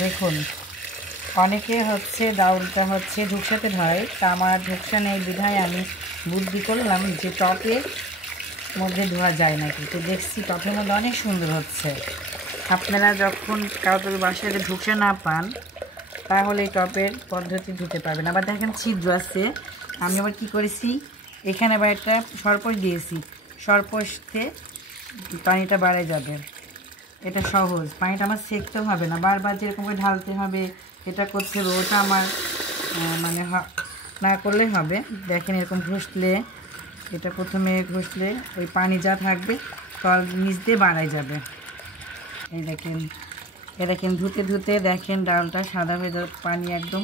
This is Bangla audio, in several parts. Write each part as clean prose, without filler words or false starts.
দেখুন অনেকে হচ্ছে ডাউলটা হচ্ছে ঝুকসাতে ধরে, তা আমার ঝুকসা নেই বিধায় আমি বুদ্ধি করলাম যে টপের মধ্যে ধোয়া যায় না, কিন্তু দেখছি টপের মধ্যে অনেক সুন্দর হচ্ছে। আপনারা যখন কারোর বাসায় ঝুকসা না পান তাহলে এই টপের পদ্ধতি ধুতে পারবেন। আবার দেখেন ছিদ্র আছে, আমি আবার কী করেছি এখানে আবার একটা সরপোষ দিয়েছি, সরপোষতে পানিটা বাড়ে যাবে। এটা সহজ, পানিটা আমার সেঁকতেও হবে না, বারবার যেরকম করে ঢালতে হবে, এটা করতে হবে, ওটা আমার মানে না করলে হবে। দেখেন এরকম ঘষলে, এটা প্রথমে ঘষলে ওই পানি যা থাকবে তল নিচ দিয়ে বাড়াই যাবে। এই দেখেন দেখেন ধুতে ধুতে দেখেন ডালটা সাদা হয়ে যাবে, পানি একদম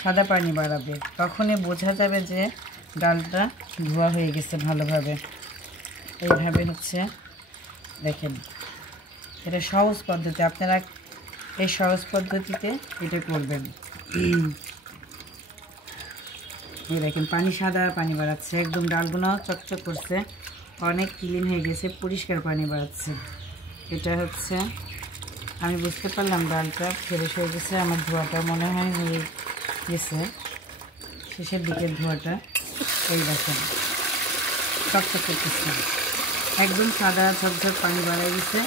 সাদা পানি বাড়াবে, তখনই বোঝা যাবে যে ডালটা ধোয়া হয়ে গেছে ভালোভাবে। এইভাবে হচ্ছে দেখেন, এটা সহজ পদ্ধতি, আপনারা এই সহজ পদ্ধতিতে এটা করবেন। এই দেখেন পানি সাদা পানি বাড়াচ্ছে, একদম ডালগুলো চকচক করছে, অনেক ক্লিন হয়ে গেছে, পরিষ্কার পানি বাড়াচ্ছে। এটা হচ্ছে আমি বুঝতে পারলাম ডালটা ফ্রেশ হয়ে গেছে, আমার ধোয়াটা মনে হয় হয়ে গেছে, শেষের দিকের ধোয়াটা। এই দেখেন চকচক করতেছে, একদম সাদা ঝকঝক পানি বাড়াই গেছে,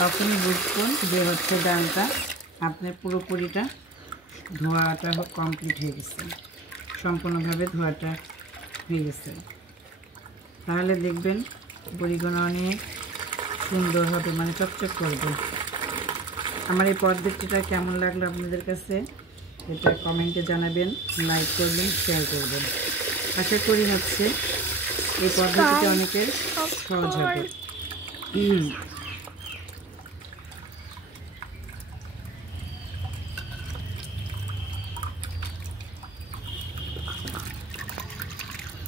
তখনই বুঝবেন যে হচ্ছে ডালটা আপনার পুরোপুরিটা ধোয়াটা কমপ্লিট হয়ে গেছে, সম্পূর্ণভাবে ধোয়াটা হয়ে গেছে। তাহলে দেখবেন বড়িগুলো অনেক সুন্দর হবে, মানে চকচক করবে। আমার এই পদ্ধতিটা কেমন লাগলো আপনাদের কাছে এটা কমেন্টে জানাবেন, লাইক করবেন, শেয়ার করবেন। আশা করি হচ্ছে এই পদ্ধতিটা অনেকের সহজ হবে।